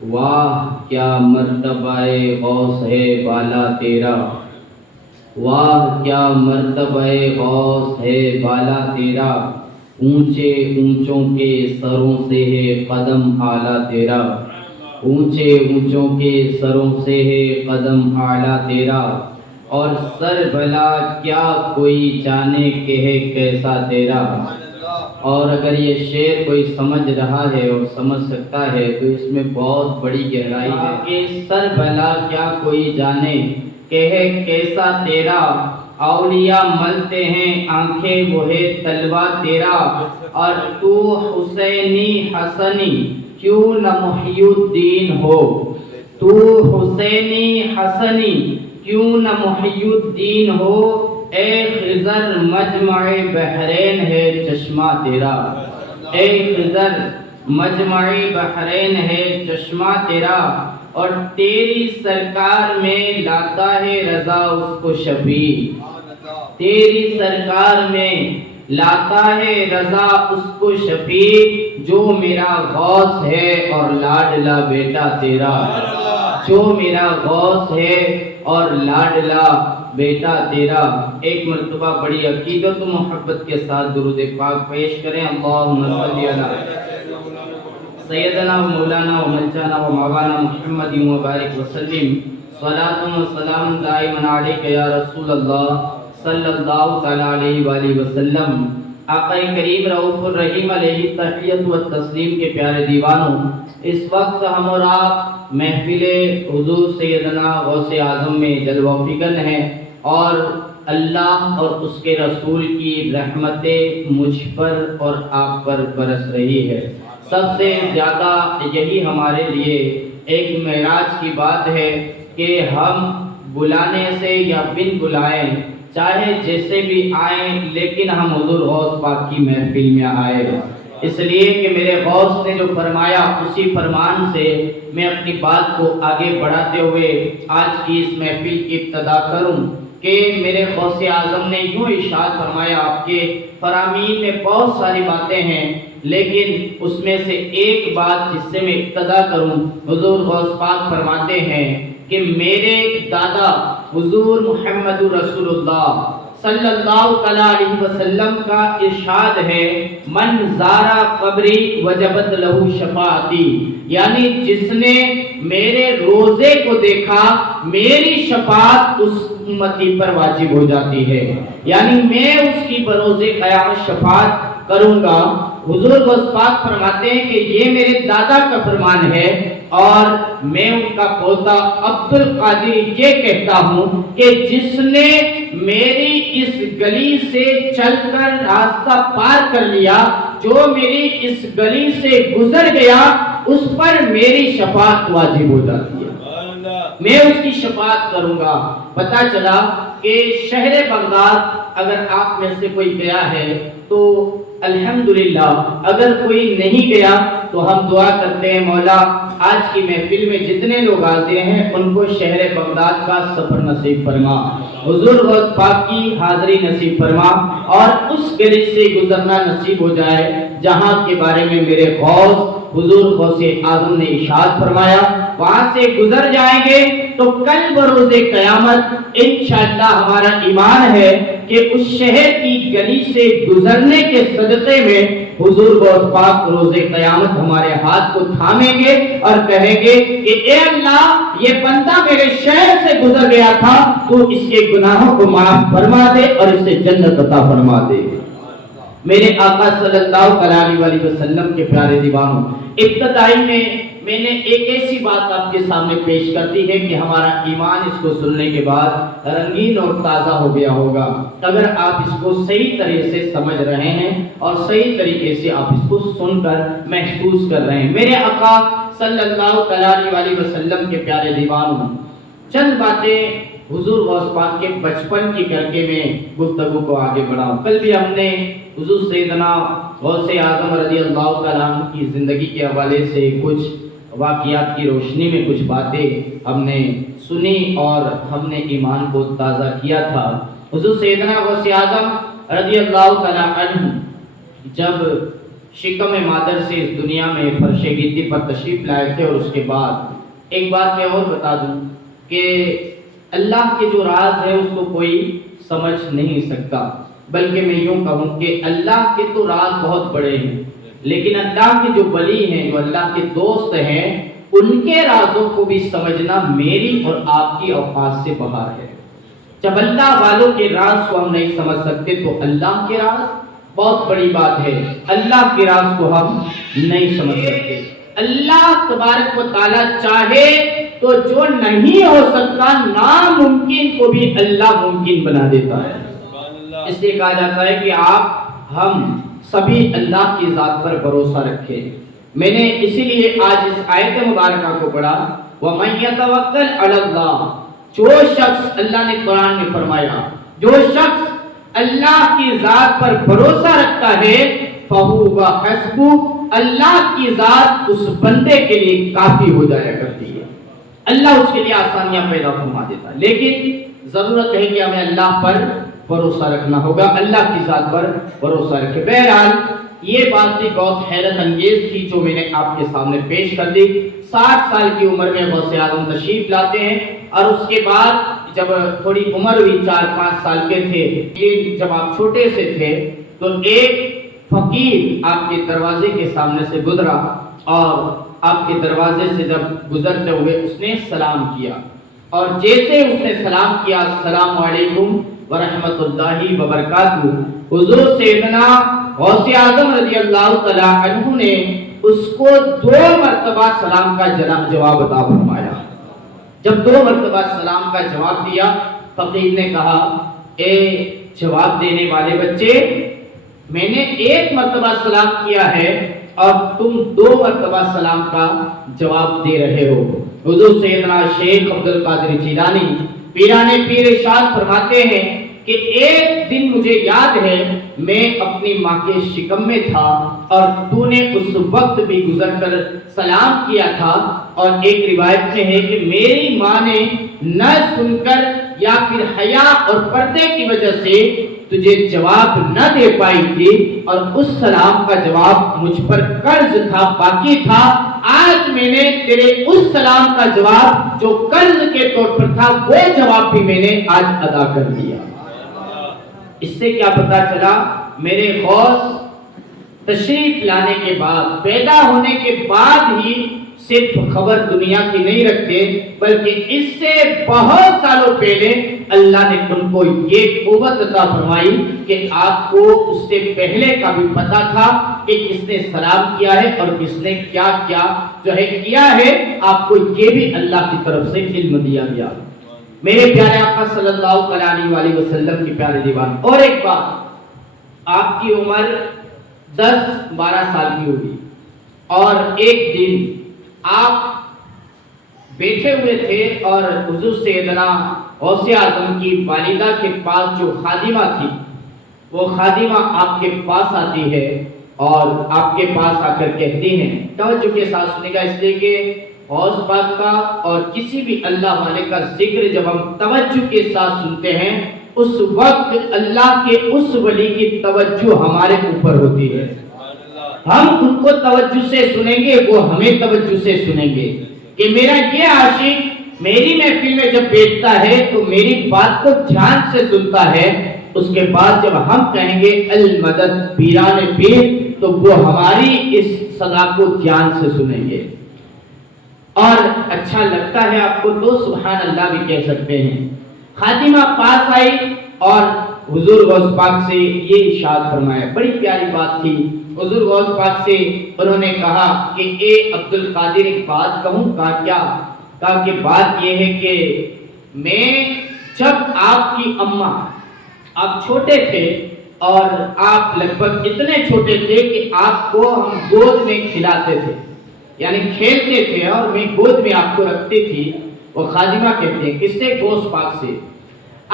واہ کیا مرتبہ غوث ہے بالا تیرا، واہ کیا مرتبہ غوث ہے بالا تیرا، اونچے اونچوں کے سروں سے ہے قدم اعلیٰ تیرا، اونچے اونچوں کے سروں سے ہے قدم اعلیٰ تیرا، اور سر بھلا کیا کوئی جانے کہ ہے کیسا تیرا۔ اور اگر یہ شعر کوئی سمجھ رہا ہے اور سمجھ سکتا ہے تو اس میں بہت بڑی گہرائی ہے کہ سر بھلا کیا کوئی جانے کہ ہے کیسا تیرا، اولیاء ملتے ہیں آنکھیں وہ ہے طلوہ تیرا، اور تو حسینی حسنی کیوں نہ محی الدین ہو، تو حسینی حسنی کیوں نہ محی الدین ہو، اے خضر مجمع بحرین ہے چشمہ تیرا، اے خضر مجمع بحرین ہے چشمہ تیرا، اور تیری سرکار میں لاتا ہے رضا اس کو شفیع، تیری سرکار میں لاتا ہے رضا اس کو شفیع، جو میرا غوث ہے اور لاڈلا بیٹا تیرا، جو میرا غوث ہے اور لاڈلا بیٹا تیرا۔ ایک مرتبہ بڑی عقیدت و محبت کے ساتھ درود پاک پیش کریں۔ اللہم صلی علی سیدنا و مولانا و ملجانا و مولانا محمد و بارک وسلم، صلاۃ و سلام دائما علیک یا رسول اللہ صلی اللہ تعالی علیہ وآلہ وسلم۔ آقا کریم رؤوف الرحیم علیہ تحیت و تسلیم کے پیارے دیوانوں، اس وقت ہم اور آپ محفل حضور سیدنا غوث اعظم میں جلوہ فکن ہیں، اور اللہ اور اس کے رسول کی رحمتیں مجھ پر اور آپ پر برس رہی ہے۔ سب سے زیادہ یہی ہمارے لیے ایک معراج کی بات ہے کہ ہم بلانے سے یا بن بلائیں چاہے جیسے بھی آئیں، لیکن ہم حضور غوث پاک کی محفل میں آئے، اس لیے کہ میرے غوث نے جو فرمایا اسی فرمان سے میں اپنی بات کو آگے بڑھاتے ہوئے آج کی اس محفل کی ابتدا کروں کہ میرے غوث اعظم نے یوں ارشاد فرمایا۔ آپ کے فرامین میں بہت ساری باتیں ہیں، لیکن اس میں سے ایک بات جس سے میں ابتدا کروں، حضور غوث پاک فرماتے ہیں کہ میرے دادا حضور محمد رسول اللہ صلی اللہ علیہ وسلم کا ارشاد ہے، من زارا قبری وجبت لہو شفاعتی، یعنی جس نے میرے روزے کو دیکھا میری شفاعت اس امتی پر واجب ہو جاتی ہے، یعنی میں اس کی بروز قیامت شفاعت کروں گا۔ حضور غوث پاک فرماتے ہیں کہ یہ میرے دادا کا فرمان ہے، اور میں ان کا پوتا عبد القادر یہ کہتا ہوں کہ جس نے میری اس گلی سے چل کر راستہ پار کر لیا، جو میری اس گلی سے گزر گیا، اس پر میری شفاعت واجب ہو جاتی ہے، میں اس کی شفاعت کروں گا۔ پتہ چلا کہ شہر بغداد اگر آپ میں سے کوئی گیا ہے تو الحمدللہ، اگر کوئی نہیں گیا تو ہم دعا کرتے ہیں مولا آج کی محفل میں جتنے لوگ حاضر ہیں ان کو شہر بغداد کا سفر نصیب فرما، حضور غوث پاک کی حاضری نصیب فرما، اور اس گلی سے گزرنا نصیب ہو جائے جہاں کے بارے میں میرے غوث حضور غوث اعظم نے ارشاد فرمایا۔ وہاں سے گزر جائیں گے تو کل بروز قیامت انشاءاللہ ہمارا ایمان ہے کہ اس شہر کی گلی سے گزرنے کے صدقے میں حضور غوث پاک روز قیامت ہمارے ہاتھ کو تھامیں گے اور کہیں گے کہ اے اللہ، یہ بندہ میرے شہر سے گزر گیا تھا، تو اس کے گناہوں کو معاف فرما دے اور اسے جنت عطا فرما دے۔ میرے آقا صلی اللہ علیہ وسلم کے پیارے دیوانوں، ابتدائی میں نے ایک ایسی بات آپ کے سامنے پیش کر دی ہے کہ ہمارا ایمان اس کو سننے کے بعد رنگین اور تازہ ہو گیا ہوگا، اگر آپ اس کو صحیح طریقے سے سمجھ رہے ہیں اور صحیح طریقے سے آپ اس کو سن کر محسوس کر رہے ہیں۔ میرے آقا صلی اللہ علیہ وسلم کے پیارے دیوانوں، چند باتیں حضور غوث پاک کے بچپن کی کر کے میں گفتگو کو آگے بڑھاؤں۔ کل بھی ہم نے حضور سیدنا غوث اعظم رضی اللہ تعالیٰ عنہ کی زندگی کے حوالے سے کچھ واقعات کی روشنی میں کچھ باتیں ہم نے سنی اور ہم نے ایمان کو تازہ کیا تھا۔ حضور سیدنا غوث اعظم رضی اللہ تعالیٰ عنہ جب شکم مادر سے اس دنیا میں فرش گدی پر تشریف لائے تھے، اور اس کے بعد ایک بات میں اور بتا دوں کہ اللہ کے جو راز ہے اس کو کوئی سمجھ نہیں سکتا، بلکہ میں یوں کہوں کہ اللہ کے تو راز بہت بڑے ہیں، لیکن اللہ کے جو ولی ہیں، جو اللہ کے دوست ہیں، ان کے رازوں کو بھی سمجھنا میری اور آپ کی اوقات سے باہر ہے۔ جب اللہ والوں کے راز کو ہم نہیں سمجھ سکتے تو اللہ کے راز بہت بڑی بات ہے، اللہ کے راز کو ہم نہیں سمجھ سکتے۔ اللہ تبارک و تعالیٰ چاہے تو جو نہیں ہو سکتا ناممکن کو بھی اللہ ممکن بنا دیتا ہے۔ اس لیے کہا جاتا ہے کہ ہم سبھی اللہ کی ذات پر بھروسہ رکھیں۔ میں نے اسی لیے آج اس آیت مبارکہ کو پڑھا، وَمَن يَتَوَكَّلْ عَلَى اللَّهِ، جو شخص، اللہ نے قرآن میں فرمایا، جو شخص اللہ کی ذات پر بھروسہ رکھتا ہے فَهُوَ حَسْبُهُ، اللہ کی ذات اس بندے کے لیے کافی ہو جایا کرتی ہے، اللہ اس کے لیے آسانیاں پیدا فرما دیتا ہے۔ لیکن ضرورت ہے کہ ہمیں اللہ پر بھروسہ رکھنا ہوگا، اللہ کی ذات پر بھروسہ رکھے۔ بہرحال یہ بات بھی بہت حیرت انگیز تھی جو میں نے آپ کے سامنے پیش کر دی۔ 60 سال کی عمر میں غوث اعظم تشریف لاتے ہیں، اور اس کے بعد جب تھوڑی عمر ہوئی، 4-5 سال کے تھے، جب آپ چھوٹے سے تھے، تو ایک فقیر آپ کے دروازے کے سامنے سے گزرا، اور آپ کے دروازے سے جب گزرتے ہوئے اس نے سلام کیا، اور جیسے اس نے سلام کیا، السلام علیکم ورحمۃ اللہ وبرکاتہ، حضور سیدنا غوث اعظم رضی اللہ تعالیٰ عنہ نے اس کو 2 مرتبہ سلام کا جواب عطا فرمایا۔ جب 2 مرتبہ سلام کا جواب دیا، فقیر نے کہا، اے جواب دینے والے بچے، میں نے 1 مرتبہ سلام کیا ہے اور تم 2 مرتبہ سلام کا جواب دے رہے ہو۔ حضور سیدنا شیخ عبدالقادر جیلانی پیران پیر ارشاد فرماتے ہیں کہ ایک دن مجھے یاد ہے، میں اپنی ماں کے شکم میں تھا اور تو نے اس وقت بھی گزر کر سلام کیا تھا، اور ایک روایت میں ہے کہ میری ماں نے نہ سن کر یا پھر حیا اور پردے کی وجہ سے تجھے جواب نہ دے پائی تھی، اور اس سلام کا جواب مجھ پر قرض تھا، باقی تھا۔ آج میں نے تیرے اس سلام کا جواب جو قرض کے طور پر تھا، وہ جواب بھی میں نے آج ادا کر دیا۔ اس سے کیا پتا چلا؟ میرے غوث تشریف لانے کے بعد، پیدا ہونے کے بعد ہی صرف خبر دنیا کی نہیں رکھتے، بلکہ اس سے بہت سالوں پہلے اللہ نے تم کو یہ قوت عطا فرمائی کہ آپ کو اس سے پہلے کا بھی پتا تھا کہ کس نے سلام کیا ہے اور کس نے کیا کیا جو ہے کیا ہے، آپ کو یہ بھی اللہ کی طرف سے علم دیا گیا۔ میرے پیارے آقا صلی اللہ علیہ وآلہ وسلم کی پیارے دیوان، اور ایک بات، آپ کی عمر 10-12 سال کی ہوگی، اور ایک دن آپ بیٹھے ہوئے تھے اور حضور سیدنا غوث اعظم کی والدہ کے پاس جو خادمہ تھی، وہ خادمہ آپ کے پاس آتی ہے اور آپ کے پاس آ کر کہتی ہیں، توجہ کے ساتھ سنیں گا، اس لیے کہ غوث پاک کا اور کسی بھی اللہ والے کا ذکر جب ہم توجہ کے ساتھ سنتے ہیں، اس وقت اللہ کے اس ولی کی توجہ ہمارے اوپر ہوتی ہے، ہم ان کو توجہ سے سنیں گے، وہ ہمیں توجہ سے سنیں گے کہ میرا یہ عاشق میری محفل میں جب بیٹھتا ہے تو میری بات کو دھیان سے سنتا ہے، اس کے بعد جب ہم کہیں گے المدد پیران پیر، تو وہ ہماری اس صدا کو دھیان سے سنیں گے، اور اچھا لگتا ہے آپ کو تو سبحان اللہ بھی کہہ سکتے ہیں۔ خاتمہ پاس آئی اور حضور غوث پاک سے یہ ارشاد فرمایا، بڑی پیاری بات تھی۔ حضور غوث پاک سے انہوں نے کہا کہ اے عبدالقادر، ایک بات کہوں؟ کہا کہ بات یہ ہے کہ میں جب آپ کی اماں، آپ چھوٹے تھے اور آپ لگ بھگ اتنے چھوٹے تھے کہ آپ کو ہم گود میں کھلاتے تھے، یعنی کھیلتے تھے اور میں گود میں آپ کو رکھتی تھی، وہ خادمہ کہتے ہیں، کس سے؟ غوث پاک سے۔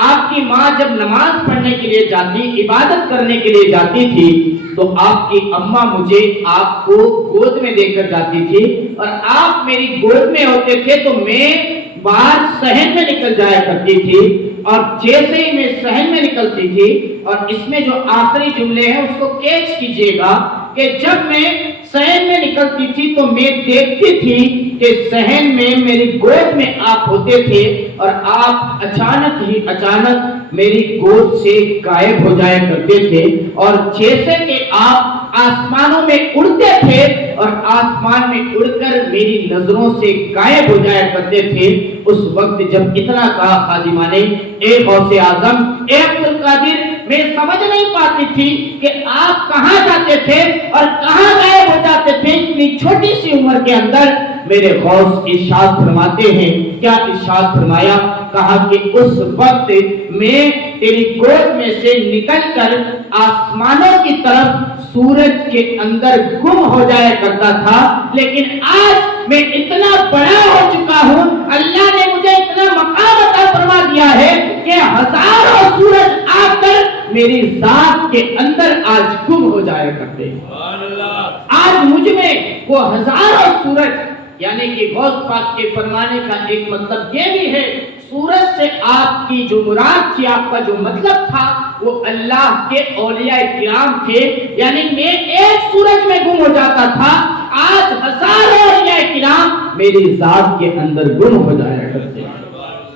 آپ کی ماں جب نماز پڑھنے کے لیے جاتی، عبادت کرنے کے لیے جاتی تھی، تو آپ کی اماں مجھے آپ کو گود میں دے کر جاتی تھی، اور آپ میری گود میں ہوتے تھے تو میں باہر صحن میں نکل جایا کرتی تھی، اور جیسے ہی میں صحن میں نکلتی تھی، اور اس میں جو آخری جملے ہیں اس کو کیچ کیجئے گا کہ جب میں صحن میں نکلتی تھی تو میں دیکھتی تھی کہ صحن میں میری گود میں آپ ہوتے تھے اور آپ اچانک میری گود سے غائب ہو جایا کرتے تھے، اور جیسے کہ آپ آسمانوں میں اڑتے تھے اور آسمان میں اڑ کر میری نظروں سے غائب ہو جایا کرتے تھے۔ اس وقت جب اتنا کہا خادمہ نے، اے غوث اعظم، اے عبد القادر، میں سمجھ نہیں پاتی تھی کہ آپ کہاں جاتے تھے اور کہاں غائب ہو جاتے تھے اتنی چھوٹی سی عمر کے اندر۔ میرے غوث ارشاد فرماتے ہیں، کیا ارشاد فرمایا؟ کہا کہ اس وقت میں تیری گود میں سے نکل کر آسمانوں کی طرف سورج کے اندر گم ہو جایا کرتا تھا، لیکن آج میں اتنا بڑا ہو چکا ہوں، اللہ نے مجھے اتنا مقام عطا فرما دیا ہے کہ ہزاروں سورج آ کر میری ذات کے اندر آج گم ہو جایا کرتے ہیں۔ آج مجھ میں وہ ہزاروں سورج، یعنی کہ غوث پاک کے فرمانے کا ایک مطلب یہ بھی ہے، سورج سے آپ کی جو مراد تھی، آپ کا جو مطلب تھا، وہ اللہ کے اولیاء کرام تھے، یعنی میں ایک سورج میں گم ہو جاتا تھا، آج ہزاروں اولیاء کرام میری ذات کے اندر گم ہو جایا کرتے ہیں۔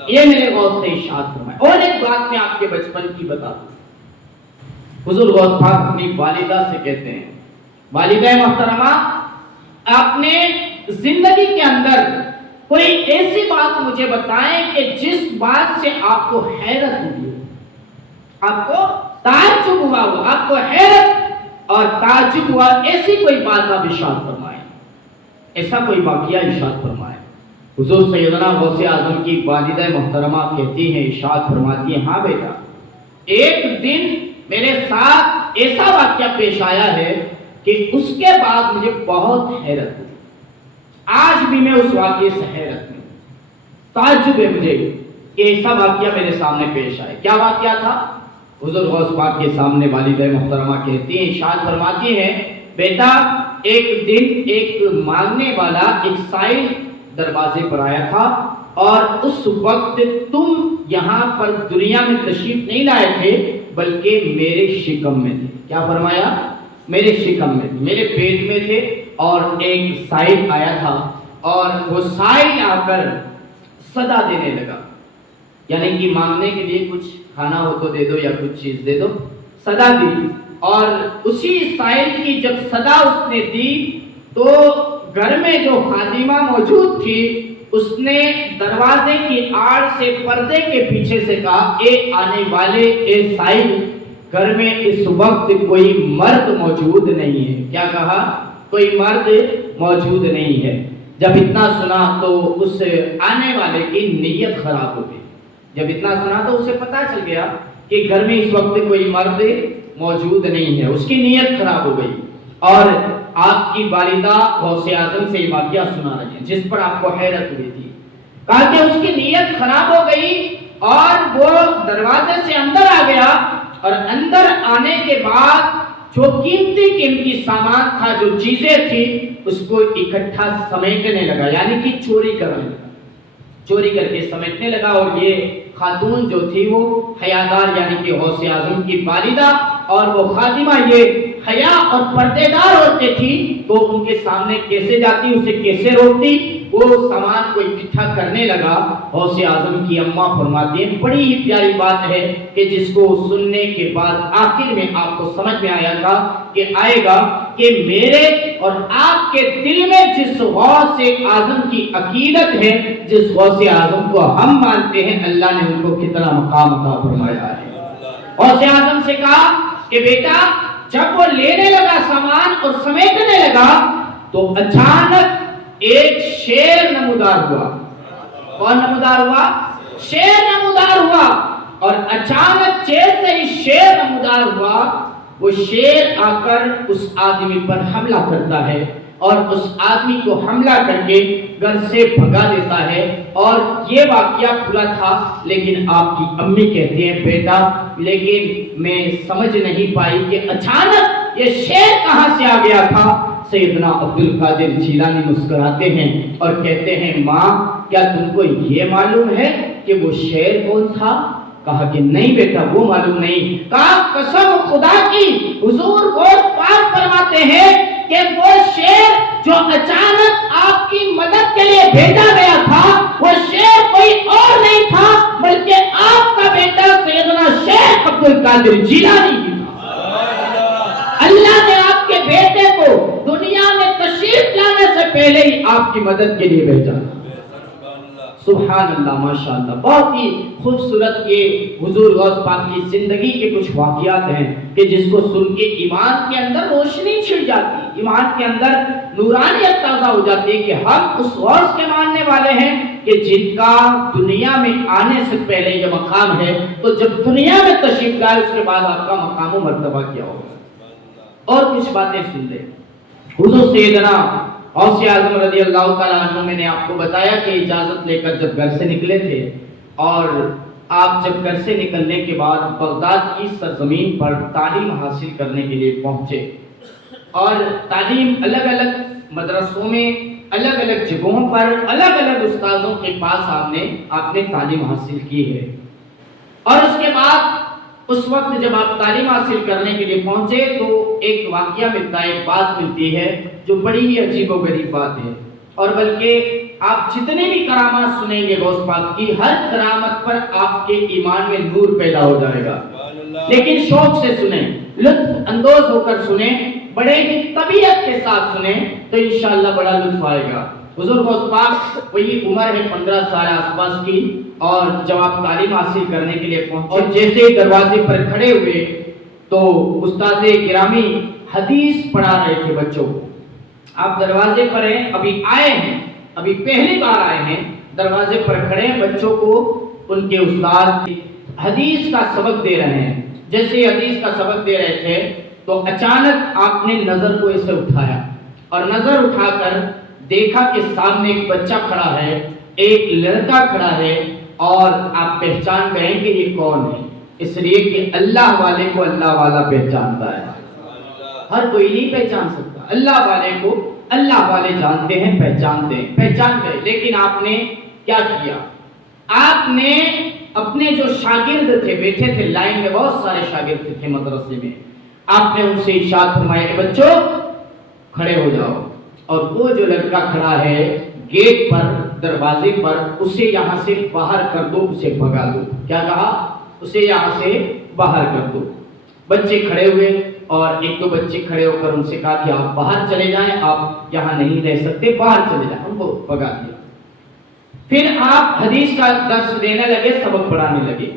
یہ میرے غوث نے ارشاد فرمایا۔ اور ایک بات میں آپ کے بچپن کی بتا دوں، حضور غوث پاک اپنی والدہ سے کہتے ہیں، والدہ محترمہ، آپ نے زندگی کے اندر کوئی ایسی بات مجھے بتائیں کہ جس بات سے آپ کو حیرت ہوئی، آپ کو تعجب ہوا ہو، آپ کو حیرت اور تعجب ہوا، ایسی کوئی بات آپ ارشاد فرمائیں، ایسا کوئی واقعہ ارشاد فرمائیں۔ حضور سیدنا غوث اعظم کی والدہ محترمہ کہتی ہیں، ارشاد فرماتی ہیں، ہاں بیٹا، ایک دن میرے ساتھ ایسا واقعہ پیش آیا ہے کہ اس کے بعد مجھے بہت حیرت ہوئی، آج بھی میں اس واقعے سے حیرت میں، تعجب ہے مجھے کہ ایسا واقعہ میرے سامنے پیش آئے۔ کیا واقعہ تھا؟ حضور غوث پاک کے سامنے والدہ محترمہ کہتی ہیں، ارشاد فرماتی ہیں، بیٹا ایک دن ایک مانگنے والا، ایک سائل دروازے پر آیا تھا، اور اس وقت تم یہاں پر دنیا میں تشریف نہیں لائے تھے بلکہ میرے شکم میں تھے۔ کیا فرمایا؟ میرے شکم میں تھے، میرے پیٹ میں تھے، اور ایک سائل آیا تھا، اور وہ سائل آ کر صدا دینے لگا، یعنی کہ مانگنے کے لیے کچھ کھانا ہو تو دے دو یا کچھ چیز دے دو، صدا دی، اور اسی سائل کی جب صدا اس نے دی تو گھر میں جو خادمہ موجود تھی اس نے دروازے کی آڑ سے پردے کے پیچھے سے کہا، اے آنے والے، اے سائل، گھر میں اس وقت کوئی مرد موجود نہیں ہے۔ کیا کہا؟ کوئی مرد موجود نہیں ہے۔ جب اتنا سنا تو اس آنے والے کی نیت خراب ہو گئی، جب اتنا سنا تو اسے پتا چل گیا کہ گھر میں اس وقت کوئی مرد موجود نہیں ہے، اس کی نیت خراب ہو گئی، اور آپ کی والدہ غوث اعظم سے یہ واقعہ سنا رہی ہے جس پر آپ کو حیرت ہوئی تھی۔ کہا کہ اس کی نیت خراب ہو گئی اور وہ دروازے سے اندر آ گیا، اور اندر آنے کے بعد جو قیمتی سامان تھا، جو چیزیں تھی، اس کو اکٹھا سمیٹنے لگا، یعنی کہ چوری کرنے لگا، چوری کر کے سمیٹنے لگا۔ اور یہ خاتون جو تھی وہ حیادار، یعنی کہ غوث اعظم کی والدہ اور وہ خادمہ، یہ حیا اور پردے دار ہوتے تھی، تو ان کے سامنے کیسے جاتی، اسے کیسے روکتی، وہ سامان کو اکٹھا کرنے لگا۔ غوث اعظم کی اماں فرماتی ہیں، بڑی ہی پیاری بات ہے کہ جس کو سننے کے بعد آخر میں آپ کو سمجھ میں آئے گا کہ میرے اور آپ کے دل میں جس غوث اعظم کی عقیدت ہے، جس غوث اعظم کو ہم مانتے ہیں، اللہ نے ان کو کتنا مقام عطا فرمایا ہے۔ غوث اعظم سے کہا کہ بیٹا، جب وہ لینے لگا سامان اور سمیٹنے لگا تو اچانک ایک شیر نمودار ہوا۔ کون نمودار ہوا؟ شیر نمودار ہوا، اور اچانک جیسے ہی شیر نمودار ہوا، وہ شیر آ کر اس آدمی پر حملہ کرتا ہے، اور اس آدمی کو حملہ کر کے گھر سے بھگا دیتا ہے۔ اور یہ واقعہ پورا تھا، لیکن آپ کی امی کہتی ہیں، بیٹا لیکن میں سمجھ نہیں پائی کہ اچانک یہ شیر کہاں سے آ گیا تھا۔ سیدنا عبد القادر جیلانی مسکراتے ہیں اور کہتے ہیں، ماں کیا تم کو یہ معلوم ہے کہ وہ شیر کون تھا؟ کہا کہ نہیں بیٹا وہ معلوم نہیں. کہا قسم خدا کی حضور گوشت پاک فرماتے ہیں کہ وہ شیر جو اچانک آپ کی مدد کے لیے بھیجا گیا تھا وہ شیر کوئی اور نہیں تھا بلکہ آپ کا بیٹا سیدنا شیخ عبد القادر جیلانی تھا. اللہ نے آپ کے بیٹے کو دنیا میں تشریف لانے سے پہلے ہی آپ کی مدد کے لیے بھیجا. سبحان اللہ ماشاء اللہ. بہت ہی خوبصورت یہ حضور غوث پاک کی زندگی کے کچھ واقعات ہیں کہ جس کو سن کے ایمان کے اندر روشنی چھڑ جاتی ہے, ایمان کے اندر نورانیت تازہ ہو جاتی ہے کہ ہم اس غوث کے ماننے والے ہیں کہ جن کا دنیا میں آنے سے پہلے یہ مقام ہے, تو جب دنیا میں تشریف لائے اس کے بعد آپ کا مقام و مرتبہ کیا ہوگا. اور کچھ باتیں سن لیں. حضور سیدنا غوث اعظم رضی اللہ تعالیٰ عنہ میں نے آپ کو بتایا کہ اجازت لے کر جب گھر سے نکلے تھے اور آپ جب گھر سے نکلنے کے بعد بغداد کی سرزمین پر تعلیم حاصل کرنے کے لیے پہنچے اور تعلیم الگ الگ مدرسوں میں الگ الگ جگہوں پر الگ الگ استاذوں کے پاس آپ نے تعلیم حاصل کی ہے. اور اس کے بعد اس وقت جب آپ تعلیم حاصل کرنے کے لیے پہنچے تو ایک واقعہ ملتا ہے, ایک بات ملتی ہے جو بڑی ہی عجیب و غریب بات ہے. اور بلکہ آپ جتنے بھی کرامات سنیں گے غوث پاک کی, ہر کرامت پر آپ کے ایمان میں نور پیدا ہو جائے گا. لیکن شوق سے سنیں, لطف اندوز ہو کر سنیں, بڑے ہی طبیعت کے ساتھ سنیں تو انشاءاللہ بڑا لطف آئے گا. حضور غوث پاک وہی عمر ہے 15 سال آس پاس کی, اور جب آپ تعلیم حاصل کرنے کے لیے پہنچے اور جیسے دروازے پر کھڑے ہوئے تو استاد گرامی حدیث پڑھا رہے تھے بچوں کو. آپ دروازے پر ہیں, ابھی آئے ہیں, ابھی پہلی بار آئے ہیں, دروازے پر کھڑے ہیں, بچوں کو ان کے استاد حدیث کا سبق دے رہے ہیں. جیسے حدیث کا سبق دے رہے تھے تو اچانک آپ نے نظر کو ایسے اٹھایا اور نظر اٹھا کر دیکھا کہ سامنے ایک بچہ کھڑا ہے, ایک لڑکا کھڑا ہے, اور آپ پہچان گئے کہ یہ کون ہے, اس لیے کہ اللہ والے کو اللہ والا پہچانتا ہے. ہر کوئی نہیں پہچان سکتا, اللہ والے کو اللہ والے جانتے ہیں, پہچانتے ہیں, پہچان گئے. لیکن آپ نے کیا کیا, آپ نے اپنے جو شاگرد تھے, بیٹھے تھے لائن میں, بہت سارے شاگرد تھے مدرسے میں, آپ نے ان سے ارشاد فرمایا کہ بچوں کھڑے ہو جاؤ, اور وہ جو لڑکا کھڑا ہے گیٹ پر دروازے پر اسے یہاں سے باہر کر دو, اسے بھگا دو. کیا کہا, اسے یہاں سے باہر کر دو. بچے کھڑے ہوئے اور ایک دو بچے کھڑے ہو کر ان سے کہا کہ آپ باہر چلے جائیں, آپ یہاں نہیں رہ سکتے, باہر چلے جائیں, ان کو بھگا دیا. پھر آپ حدیث کا درس دینے لگے, سبق پڑھانے لگے.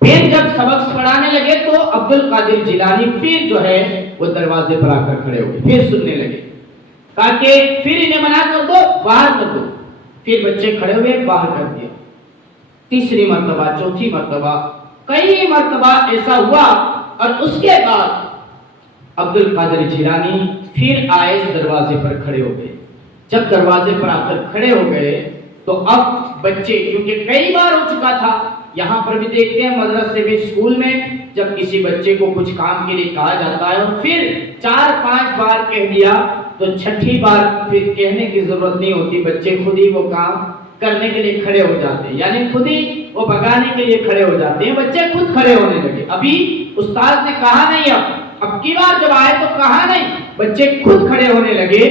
پھر جب سبق پڑھانے لگے تو عبد القادر جیلانی پھر جو ہے وہ دروازے پر آ کر کھڑے ہو گئے, پھر سننے لگے. کہا کہ پھر انہیں منع کر دو, باہر کر دو. پھر بچے کھڑے ہوئے, باہر کر دیا. تیسری مرتبہ, چوتھی مرتبہ, کئی مرتبہ ایسا ہوا. اور اس کے بعد عبد القادر جیلانی پھر آئے, دروازے پر کھڑے ہو گئے. جب دروازے پر آ کر کھڑے ہو گئے تو اب بچے, کیونکہ کئی بار ہو چکا تھا, یہاں پر بھی دیکھتے ہیں مدرسے میں, اسکول میں, جب کسی بچے کو کچھ کام کے لیے کہا جاتا ہے اور پھر 4-5 بار کہہ دیا تو چھٹی بار پھر کہنے کی ضرورت نہیں ہوتی, بچے خود ہی وہ کام کرنے کے لیے کھڑے ہو جاتے ہیں, یعنی خود ہی وہ بھگانے کے لیے کھڑے ہو جاتے ہیں. بچے خود کھڑے ہونے لگے. ابھی استاد نے کہا نہیں, اب کی بار جب آئے تو کہا نہیں, بچے خود کھڑے ہونے لگے.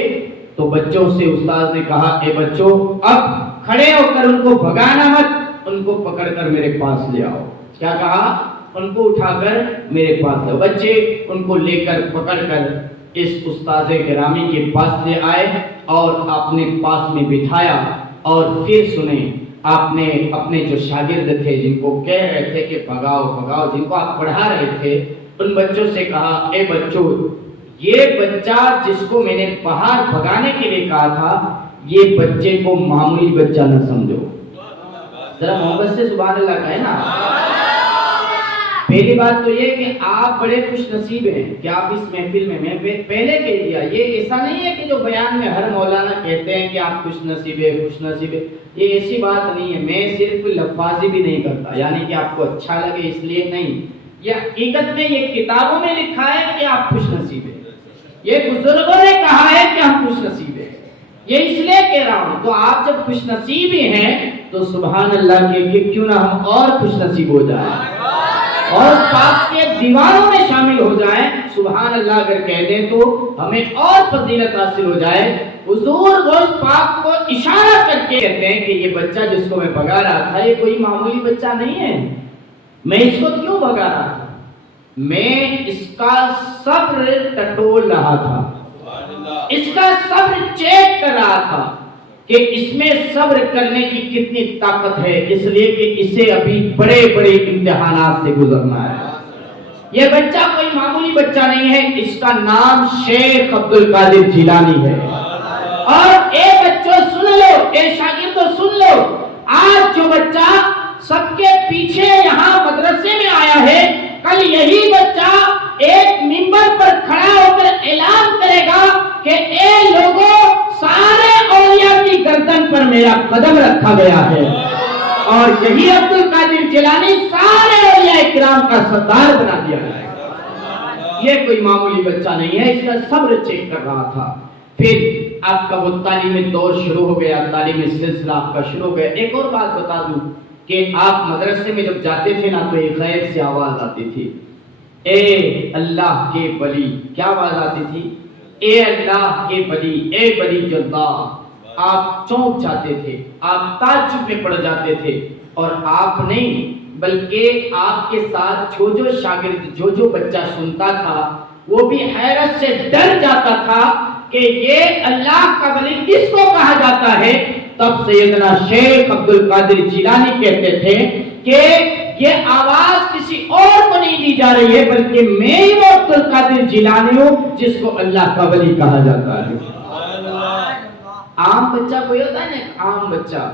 تو بچوں سے استاد نے کہا کہ بچوں اب کھڑے ہو کر ان کو بھگانا مت, ان کو پکڑ کر میرے پاس لے آؤ. کیا کہا, ان کو اٹھا کر میرے پاس لے. بچے ان کو لے کر پکڑ کر اس استاد گرامی کے پاس لے آئے اور آپ نے پاس میں بٹھایا. اور پھر سنیں, آپ نے اپنے جو شاگرد تھے جن کو کہہ رہے تھے کہ بھگاؤ بھگاؤ, جن کو آپ پڑھا رہے تھے, ان بچوں سے کہا اے بچوں, یہ بچہ جس کو میں نے باہر بھگانے کے لیے کہا تھا, یہ بچے کو معمولی بچہ نہ سمجھو. ذرا محبت سے سبحان اللہ کہے نا. پہلی بات تو یہ کہ آپ بڑے خوش نصیب ہیں کہ آپ اس محفل میں پہلے کہہ دیا, یہ ایسا نہیں ہے کہ جو بیان میں ہر مولانا کہتے ہیں کہ آپ خوش نصیب ہے, خوش نصیب ہے, یہ ایسی بات نہیں ہے. میں صرف لفاظی بھی نہیں کرتا, یعنی کہ آپ کو اچھا لگے اس لیے نہیں, یہ حقیقت میں یہ کتابوں میں لکھا ہے کہ آپ خوش نصیب ہیں. یہ بزرگوں نے کہا ہے کہ ہم خوش نصیب ہیں. یہ اس لیے کہہ رہا ہوں، تو آپ جب خوش نصیب ہی ہیں تو سبحان اللہ کہ کیوں نہ ہم اور خوش نصیب ہو جائیں اور پاک کے دیوانوں میں شامل ہو جائیں. سبحان اللہ اگر کہہ دیں تو ہمیں اور فضیلت حاصل ہو جائے. حضور غوث پاک کو اشارہ کر کے کہتے ہیں کہ یہ بچہ جس کو میں بھگا رہا تھا یہ کوئی معمولی بچہ نہیں ہے. میں اس کو کیوں بھگا رہا تھا؟ میں اس کا صبر ٹٹول رہا تھا، اس کا صبر چیک کر رہا تھا کہ اس میں صبر کرنے کی کتنی طاقت ہے، اس لیے کہ اسے ابھی بڑے بڑے امتحانات سے گزرنا ہے. یہ بچہ کوئی معمولی بچہ نہیں ہے، اس کا نام شیخ عبد القادر جیلانی ہے. اور اے بچوں سن لو، اے شاگردوں سن لو، آج جو بچہ سب کے پیچھے یہاں مدرسے میں آیا ہے، کل یہی بچہ ایک منبر پر کھڑا ہو کر اعلان کرے گا کہ اے لوگوں، سارے اولیاء کی گردن پر میرا قدم رکھا گیا ہے. اور یہی عبد القادر جیلانی سارے اولیاء کرام کا سردار بنا دیا گیا. یہ کوئی معمولی بچہ نہیں ہے، اس کا صبر چیک کر رہا تھا. پھر آپ کا وہ تعلیمی دور شروع ہو گیا، تعلیمی سلسلہ آپ کا شروع ہو گیا. ایک اور بات بتا دوں کہ آپ مدرسے میں جب جاتے تھے نا تو ایک غیب سے آواز آتی تھی، اے اللہ کے ولی. کیا آواز آتی تھی؟ اے اللہ کے ولی، اے ولی اللہ. آپ چونک جاتے تھے، آپ تعجب میں پڑ جاتے تھے. اور آپ نہیں بلکہ آپ کے ساتھ جو شاگرد جو بچہ سنتا تھا وہ بھی حیرت سے ڈر جاتا تھا کہ یہ اللہ کا ولی کس کو کہا جاتا ہے. تب سیدنا شیخ عبد القادر جیلانی کہتے تھے کہ یہ آواز کسی اور کو نہیں دی جا رہی ہے بلکہ میں ہی وہ عبد القادر جیلانی ہوں جس کو اللہ کا ولی کہا جاتا ہے. عام بچہ کوئی ہوتا ہے نا، عام بچہ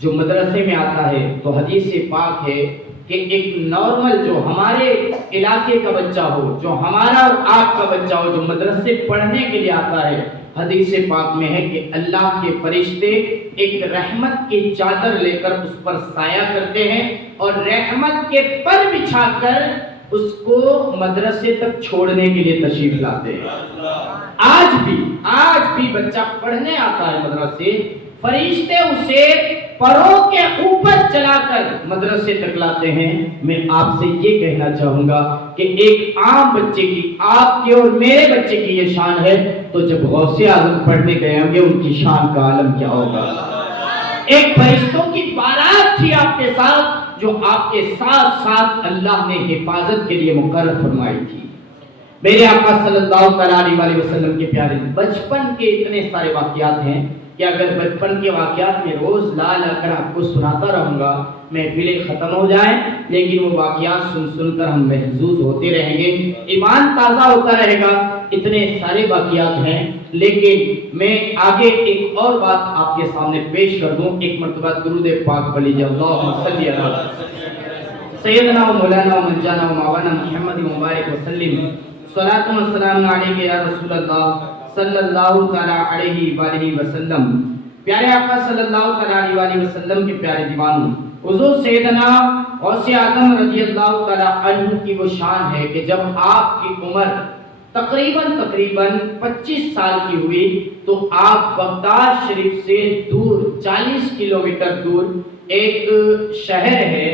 جو مدرسے میں آتا ہے تو حدیث پاک ہے کہ ایک نارمل جو ہمارے علاقے کا بچہ ہو، جو ہمارا اور آپ کا بچہ ہو، جو مدرسے پڑھنے کے لیے آتا ہے، حدیث پاک میں ہے کہ اللہ کے فرشتے ایک رحمت کی چادر لے کر اس پر سایہ کرتے ہیں اور رحمت کے پر بچھا کر اس کو مدرسے تک چھوڑنے کے لیے تشریف لاتے ہیں. آج بھی بچہ پڑھنے آتا ہے مدرسے، فرشتے اسے پروں کے اوپر چلا کر مدرسے تک لاتے ہیں. میں آپ سے یہ کہنا چاہوں گا کہ ایک عام بچے کی، آپ کے اور میرے بچے کی یہ شان ہے، تو جب غوث اعظم پڑھنے گئے ہوں گے ان کی شان کا عالم کیا ہوگا. ایک فرشتوں کی بارات تھی آپ کے ساتھ جو آپ کے ساتھ ساتھ اللہ نے حفاظت کے لیے مقرر فرمائی تھی. میرے آقا صلی اللہ علیہ وسلم کے پیارے بچپن کے اتنے سارے واقعات ہیں کہ اگر بچپن کے واقعات میں روز لا کر آپ کو سناتا رہوں گا محفلیں ختم ہو جائیں، لیکن وہ واقعات سن کر ہم محظوظ ہوتے رہیں گے، ایمان تازہ ہوتا رہے گا. اتنے سارے واقعات ہیں، لیکن میں آگے ایک اور بات آپ کے سامنے پیش کر دوں. ایک مرتبہ درود پاک پڑھ لیجیے، اللہم صلی علی سیدنا و مولانا و منجانا و مولانا محمد مبارک وسلم. صلاۃ و سلام علیک یا رسول اللہ صلی اللہ تعالی علیہ وآلہ وسلم. پیارے آقا صلی اللہ تعالی علیہ وسلم کے پیارے دیوانوں، حضور سیدنا غوث اعظم رضی اللہ تعالی عنہ کی وہ شان ہے کہ جب آپ کی عمر تقریباً 25 سال کی ہوئی تو آپ بغداد شریف سے دور 40 کلومیٹر دور ایک شہر ہے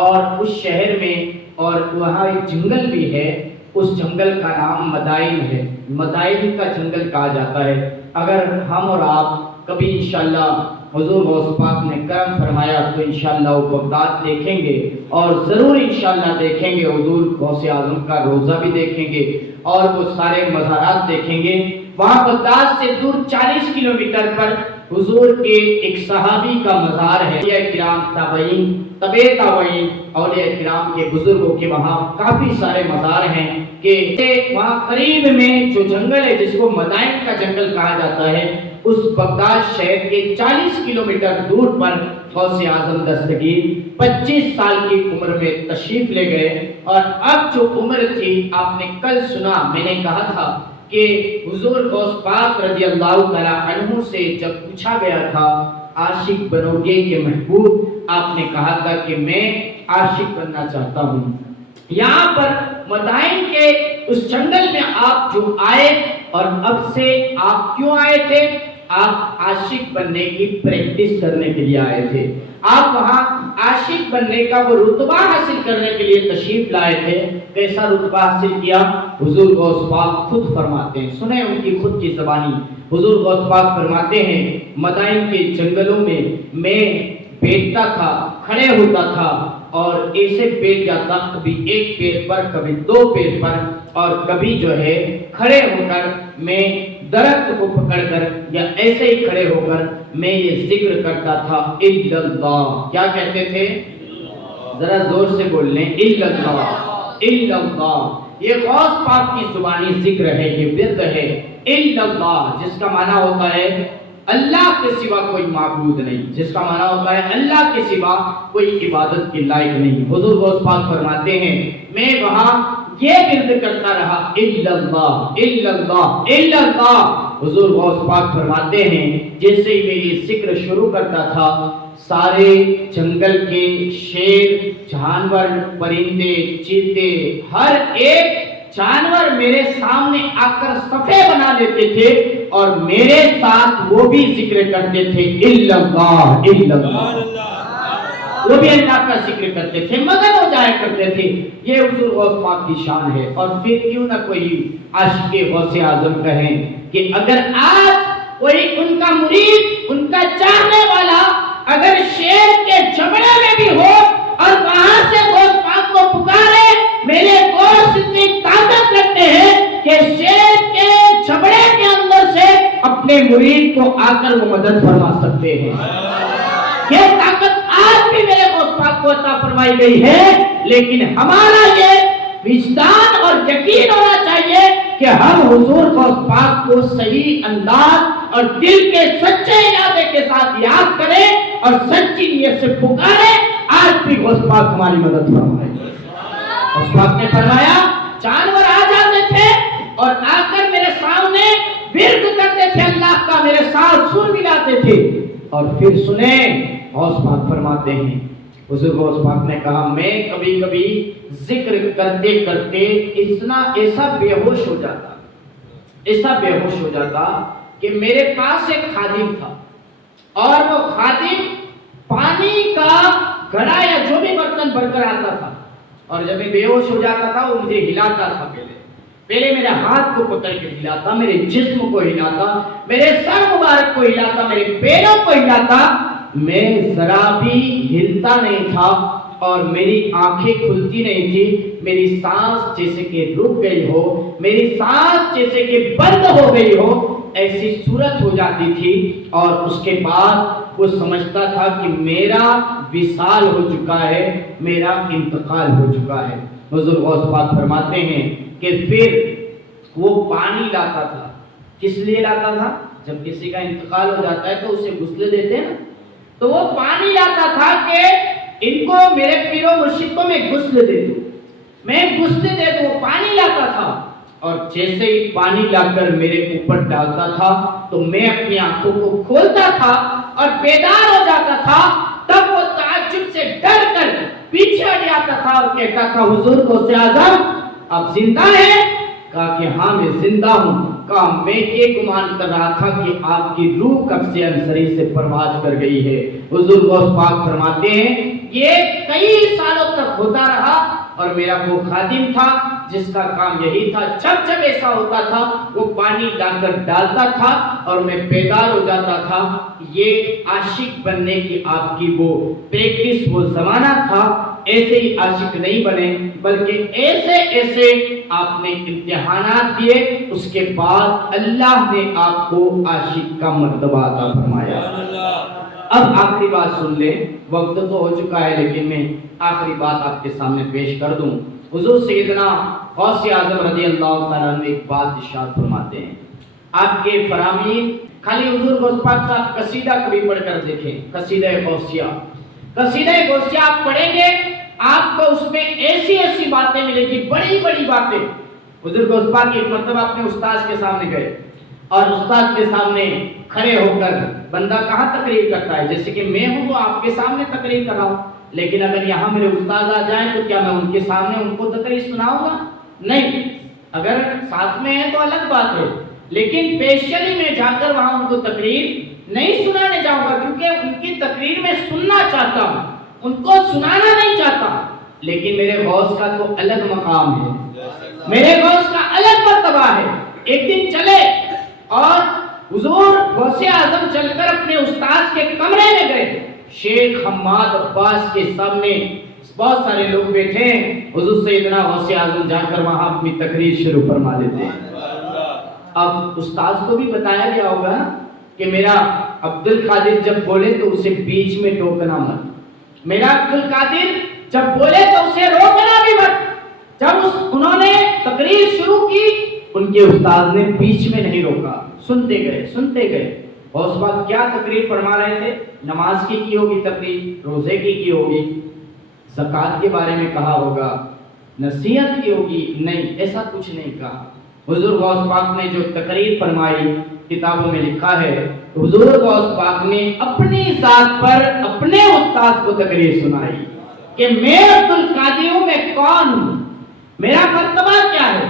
اور اس شہر میں اور وہاں ایک جنگل بھی ہے، اس جنگل کا نام مدائن ہے. مدائن کا جنگل کہا جاتا ہے. اگر ہم اور آپ کبھی انشاءاللہ حضور غوث پاک نے کرم فرمایا تو انشاءاللہ وہ بغداد دیکھیں گے اور ضرور انشاءاللہ دیکھیں گے. حضور غوث اعظم کا روضہ بھی دیکھیں گے اور وہ سارے مزارات دیکھیں گے. وہاں بغداد سے دور 40 کلومیٹر پر حضور کے ایک صحابی کا مزار ہے. اولیاء کرام تابعین، تبع تابعین، اولیاء کرام کے بزرگوں کے وہاں کافی سارے مزار ہیں کہ وہاں قریب میں جو جنگل ہے جس کو مدائن کا جنگل کہا جاتا ہے، اس بغداد شہر کے 40 کلومیٹر دور پر غوث اعظم دستگیر 25 سال کی عمر میں تشریف لے گئے. اور اب جو عمر تھی آپ نے کل سنا، میں نے کہا تھا کہ حضور غوث پاک رضی اللہ تعالی عنہ سے جب پوچھا گیا تھا عاشق بنو گے کہ محبوب، آپ نے کہا تھا کہ میں عاشق بننا چاہتا ہوں. یہاں پر مدائن کے اس جنگل میں آپ جو آئے اور اب سے آپ کیوں آئے تھے، آپ عاشق بننے کی پریکٹس کرنے کے لیے آئے تھے، آپ وہاں عاشق بننے کا وہ رتبہ حاصل کرنے کے لیے تشریف لائے تھے۔ کیسا رتبہ حاصل کیا؟ حضور غوث پاک خود فرماتے ہیں، سنیں ان کی خود کی زبانی۔ حضور غوث پاک فرماتے ہیں مدائن کے جنگلوں میں بیٹھتا تھا، کھڑے ہوتا تھا اور ایسے بیٹھ جاتا، کبھی ایک پیر پر، کبھی دو پیر پر، اور کبھی جو ہے کھڑے ہو کر میں درخت کو پکڑ کر یا ایسے ہی کھڑے ہو کر میں یہ ذکر کرتا تھا، الا اللہ۔ کیا کہتے تھے؟ ذرا زور سے بول لیں، الا اللہ، الا اللہ۔ یہ غوث پاک کی زبانی ذکر ہے، یہ ورد ہے، الا اللہ، جس کا معنی ہوتا ہے اللہ کے سوا کوئی معبود نہیں، جس کا معنی ہوتا ہے اللہ کے سوا کوئی عبادت کے لائق نہیں۔ حضور غوث پاک فرماتے ہیں میں وہاں یہ ورد کرتا رہا، الا اللہ، الا اللہ، الا اللہ۔ حضور غوث پاک فرماتے ہیں جیسے ہی میں یہ ذکر شروع کرتا تھا، سارے جنگل کے شیر، جانور، پرندے، چیتے، ہر ایک جانور میرے سامنے آ کر صفے بنا لیتے تھے اور میرے ساتھ وہ بھی ذکر کرتے تھے، الا اللہ، الا اللہ۔ وہ بھی اللہ کا ذکر کرتے تھے، مگن ہو جایا کرتے تھے۔ یہ حضور غوث پاک کی شان ہے۔ اور پھر کیوں نہ کوئی عاشق غوث اعظم کہیں کہ اگر آج کوئی ان کا مرید، ان کا چاہنے والا اگر شیر کے چمڑے میں بھی ہو اور وہاں سے غوث پاک کو پکارے، میرے غوث اتنی طاقت رکھتے ہیں کہ شیر کے چمڑے کے اندر سے اپنے مرید کو آ کر وہ مدد فرما سکتے ہیں۔ یہ طاقت آج بھی میرے غوث پاک کو عطا فرمائی گئی ہے، لیکن ہمارا یہ وجدان اور یقین ہونا چاہیے کہ ہم حضور غوث پاک کو صحیح انداز اور دل کے سچے ارادے کے ساتھ یاد کریں اور سچی نیت سے پکاریں۔ آج بھی غوث پاک ہماری مدد فرمائے۔ غوث پاک نے فرمایا جانور آ جاتے تھے اور آ کر میرے سامنے ورد کرتے تھے اللہ کا، میرے ساتھ سر ملاتے تھے۔ اور پھر سنیں غوث پاک فرماتے ہیں، حضور غوث پاک نے کہا میں کبھی کبھی ذکر کرتے کرتے ایسا بے ہوش ہو جاتا کہ میرے پاس ایک خادم تھا اور وہ خادم پانی کا گھڑا یا جو بھی برتن بھر کر آتا تھا، اور جب میں بے ہوش ہو جاتا تھا وہ مجھے ہلاتا تھا، پہلے میرے ہاتھ کو پکڑ کے ہلاتا، میرے جسم کو ہلاتا، میرے سر مبارک کو ہلاتا، میرے پیروں کو ہلاتا، میں ذرا بھی ہلتا نہیں تھا اور میری آنکھیں کھلتی نہیں تھی، میری سانس جیسے کہ رک گئی ہو، میری سانس جیسے کہ بند ہو گئی ہو، ایسی صورت ہو جاتی تھی۔ اور اس کے بعد وہ سمجھتا تھا کہ میرا وصال ہو چکا ہے، میرا انتقال ہو چکا ہے۔ حضور غوث پاک فرماتے ہیں کہ پھر وہ پانی لاتا تھا۔ کس لیے لاتا تھا؟ جب کسی کا انتقال ہو جاتا ہے تو اسے غسل دیتے ہیں نا، تو وہ پانی لاتا تھا کہ ان کو میرے پیر و مرشد کو میں غسل دے دوں، میں غسل دے دوں۔ وہ پانی لاتا تھا اور جیسے ہی پانی لا کر میرے اوپر ڈالتا تھا تو میں اپنی آنکھوں کو کھولتا تھا اور بیدار ہو جاتا تھا۔ تب وہ تعجب سے ڈر کر پیچھے ہٹ جاتا تھا اور کہتا تھا حضور غوث اعظم آپ زندہ ہیں؟ کہا کہ ہاں میں زندہ ہوں۔ کہا میں یہ گمان کر رہا تھا کہ آپ کی روح قبض انصری سے پرواز کر گئی ہے۔ حضور غوث پاک فرماتے ہیں یہ کئی سالوں تک ہوتا رہا اور میرا وہ خادم تھا جس کا کام یہی تھا، جب جب ایسا ہوتا تھا وہ پانی لا کر ڈالتا تھا اور میں بیدار ہو جاتا تھا۔ یہ عاشق بننے کی آپ کی وہ پریکٹس، وہ زمانہ تھا۔ ایسے ہی عاشق نہیں بنے بلکہ ایسے ایسے آپ نے امتحانات دیے، اس کے بعد اللہ نے آپ کو عاشق کا مرتبہ عطا فرمایا۔ اب آخری بات سن لیں، وقت تو ہو چکا ہے لیکن میں آخری بات آپ کے سامنے پیش کر دوں۔ حضور سیدنا غوث اعظم رضی اللہ تعالیٰ عنہ ایک بات ارشاد فرماتے ہیں، آپ کے فرامین خالی حضور غوث پاک کا قصیدہ کبھی پڑھ کر دیکھیں، قصیدہ غوثیہ آپ پڑھیں گے آپ کو اس میں ایسی ایسی باتیں ملے گی، بڑی بڑی باتیں۔ حضور غوث پاک ایک مرتبہ اپنے استاد کے سامنے گئے اور استاد کے سامنے کھڑے ہو کر بندہ کہاں تقریر کرتا ہے؟ جیسے کہ میں ہوں تو آپ کے سامنے تقریر کر رہا ہوں، لیکن اگر یہاں میرے استاد آ جائیں تو کیا میں ان کے سامنے ان کو تقریر سناؤں گا؟ نہیں۔ اگر ساتھ میں ہیں تو الگ بات ہے، لیکن پیشری میں جا کر وہاں ان کو تقریر نہیں سنانے جاؤں گا، کیونکہ ان کی تقریر میں سننا چاہتا ہوں، ان کو سنانا نہیں چاہتا۔ لیکن میرے غوث کا تو الگ مقام ہے، میرے غوث کا الگ مرتبہ ہے۔ ایک دن چلے اور حضور غوث اعظم چل کر اپنے استاذ کے کمرے میں گئے۔ شیخ حماد عباس کے سامنے بہت سارے لوگ بیٹھے ہیں، حضور سیدنا غوث اعظم جا کر وہاں اپنی تقریر شروع فرما دیتے ہیں۔ اب استاذ کو بھی بتایا گیا ہوگا کہ میرا عبد القادر جب بولے تو اسے بیچ میں ٹوکنا مت، میرا عبد القادر جب بولے تو اسے روکنا بھی مت۔ جب انہوں نے تقریر شروع کی، ان کے استاذ نے بیچ میں نہیں روکا، سنتے گئے۔ غوث پاک کیا تقریر فرما رہے تھے؟ نماز کی ہوگی تقریر، روزے کی ہوگی، زکوٰۃ کے بارے میں کہا ہوگا، نصیحت کی ہوگی، نہیں، ایسا کچھ نہیں کہا۔ حضور غوث پاک نے جو تقریر فرمائی، کتابوں میں لکھا ہے، حضور غوث پاک نے اپنی ذات پر اپنے استاد کو تقریر سنائی کہ میں عبد القادر ہوں، میں کون ہوں، میرا مرتبہ کیا ہے،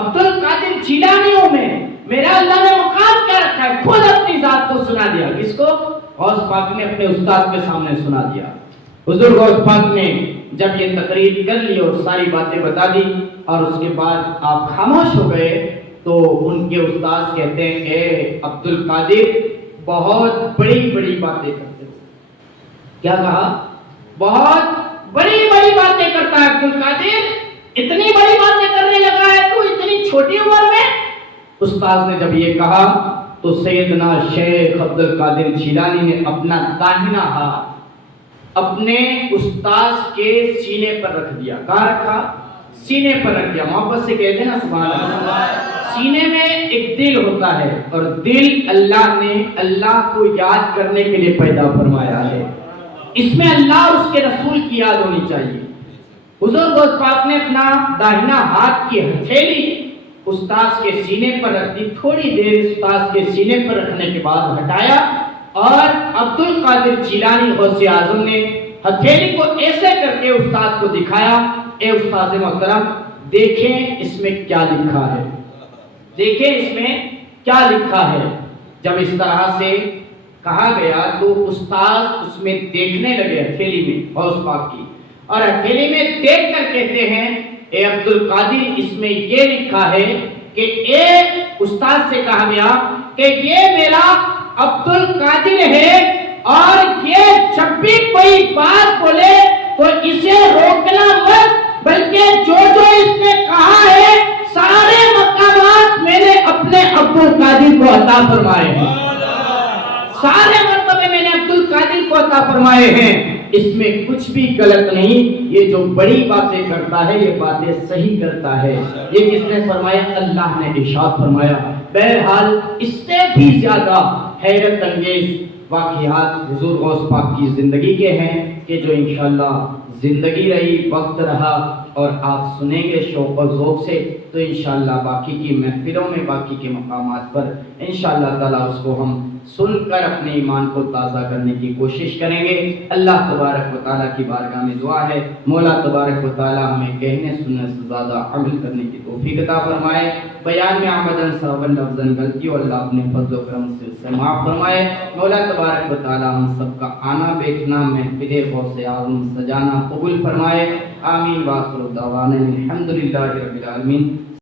عبد القادر جیلانی ہوں میں، میرا اللہ نے مقام کیا رکھا ہے۔ خود اپنی ذات کو سنا دیا۔ کس کو؟ غوث پاک نے اپنے استاد کے سامنے سنا دیا۔ حضور غوث پاک نے جب یہ تقریر کر لی اور ساری باتیں بتا دی اور اس کے بعد آپ خاموش ہو گئے، تو ان کے استاد کہتے ہیں، اے عبد القادر، بہت بڑی بڑی باتیں کرتے ہو۔ کیا کہا؟ بہت بڑی بڑی باتیں کرتا ہے عبد القادر، اتنی بڑی باتیں کرنے لگا ہے تو اتنی چھوٹی عمر میں۔ استاد نے جب یہ کہا تو سیدنا شیخ عبد القادر جیلانی نے اپنا داہنا ہاتھ اپنے استاذ کے سینے پر رکھ دیا۔ کہاں رکھا؟ سینے پر رکھ دیا۔ محبت سے کہتے ہیں نا سبحان اللہ۔ سینے میں ایک دل ہوتا ہے، اور دل اللہ نے اللہ کو یاد کرنے کے لیے پیدا فرمایا ہے، اس میں اللہ اور اس کے رسول کی یاد ہونی چاہیے۔ حضور غوث پاک نے اپنا داہنا ہاتھ کی ہتھیلی استاذ کے سینے پر رکھ دی، تھوڑی دیر استاذ کے سینے پر رکھنے کے بعد ہٹایا، اور عبد القادر جیلانی غوث اعظم نے ہتھیلی کو ایسے کر کے استاد کو دکھایا، اے استاد محترم، دیکھیں اس میں کیا لکھا ہے، دیکھیں اس میں کیا لکھا ہے۔ جب اس طرح سے کہا گیا تو استاد اس میں دیکھنے لگے، ہتھیلی میں غوث پاک کی، اور ہتھیلی میں دیکھ کر کہتے ہیں، اے عبد القادر، اس میں یہ لکھا ہے کہ اے استاد سے کہا گیا کہ یہ میرا عبد القادر ہے، اور یہ جب بھی کوئی بات بولے تو اسے روکنا مت، بلکہ جو اس نے کہا ہے سارے مقامات میں نے اپنے عبد القادر کو عطا فرمائے ہیں، سارے مرتبے میں نے عبد القادر کو عطا فرمائے ہیں، اس میں کچھ بھی غلط نہیں۔ یہ جو بڑی باتیں کرتا ہے یہ باتیں صحیح کرتا ہے۔ یہ کس نے فرمایا؟ اللہ نے ارشاد فرمایا۔ بہرحال اس سے بھی زیادہ حیرت انگیز واقعات حضور غوث پاک کی زندگی کے ہیں کہ جو انشاءاللہ زندگی رہی، وقت رہا اور آپ سنیں گے شوق و ذوق سے، تو انشاءاللہ باقی کی محفلوں میں، باقی کے مقامات پر انشاءاللہ تعالیٰ اس کو ہم سن کر اپنے ایمان کو تازہ کرنے کی کوشش کریں گے۔ اللہ تبارک و تعالیٰ کی بارگاہ میں دعا ہے، مولا تبارک و تعالیٰ ہمیں کہنے سننے سے زیادہ عمل کرنے کی توفیق عطا فرمائے۔ بیان میں آمدن صحبن لفظن غلطی اور اللہ اپنے فضل و کرم سے معاف فرمائے۔ مولا تبارک و تعالیٰ ہم سب کا آنا بیٹھنا محفل غوث اعظم سجانا قبول فرمائے۔ آمین۔ وآخر دعوانا الحمدللہ رب العالمین۔